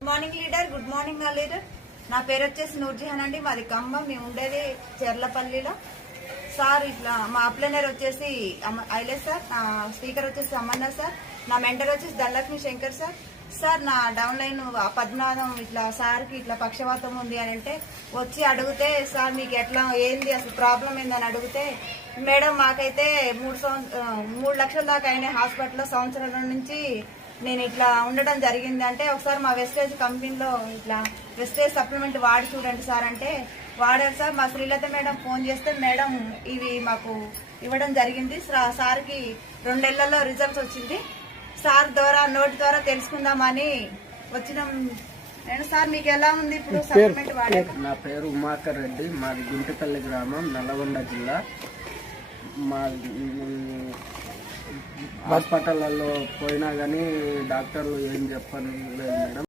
Good morning leader. Good morning leader. నా పేరు వచ్చేసి నూర్జహాన్ అండి. మాది ఖమ్మం. మేము ఉండేది చెర్లపల్లిలో. సార్ ఇట్లా మా అప్లైనర్ వచ్చేసి ఐలేష్ సార్, నా స్పీకర్ వచ్చేసి అమర్నాథ్ సార్, నా మెంటర్ వచ్చేసి ధనలక్ష్మి శంకర్ సార్. సార్ నా డౌన్ లైన్ పద్మనాభం ఇట్లా సార్కి ఇట్లా పక్షవాతం ఉంది అని అంటే వచ్చి అడిగితే, సార్ మీకు ఎట్లా ఏంది అసలు ప్రాబ్లం ఏందని అడిగితే, మేడం మాకైతే 3 లక్షల దాకా అయిన హాస్పిటల్లో సంవత్సరాల నుంచి నేను ఇట్లా ఉండడం జరిగింది. అంటే ఒకసారి మా వెస్టేజ్ కంపెనీలో ఇట్లా వెస్టేజ్ సప్లిమెంట్ వాడి చూడండి సార్ అంటే వాడారు సార్. మా శ్రీలత మేడం ఫోన్ చేస్తే మేడం ఇవి మాకు ఇవ్వడం జరిగింది. సార్కి 2 నెలల్లో రిజల్ట్స్ వచ్చింది. సార్ ద్వారా నోటి ద్వారా తెలుసుకుందామని వచ్చినాం. నేను సార్ మీకు ఎలా ఉంది ఇప్పుడు సప్లిమెంట్ వాడారు? నా పేరు ఉమాకర్ రెడ్డి, మాది గుంటపల్లి గ్రామం, నల్లగొండ జిల్లా. మా హాస్పిటల్లో పోయినా కానీ డాక్టర్లు ఏం చెప్పలేదు మేడం.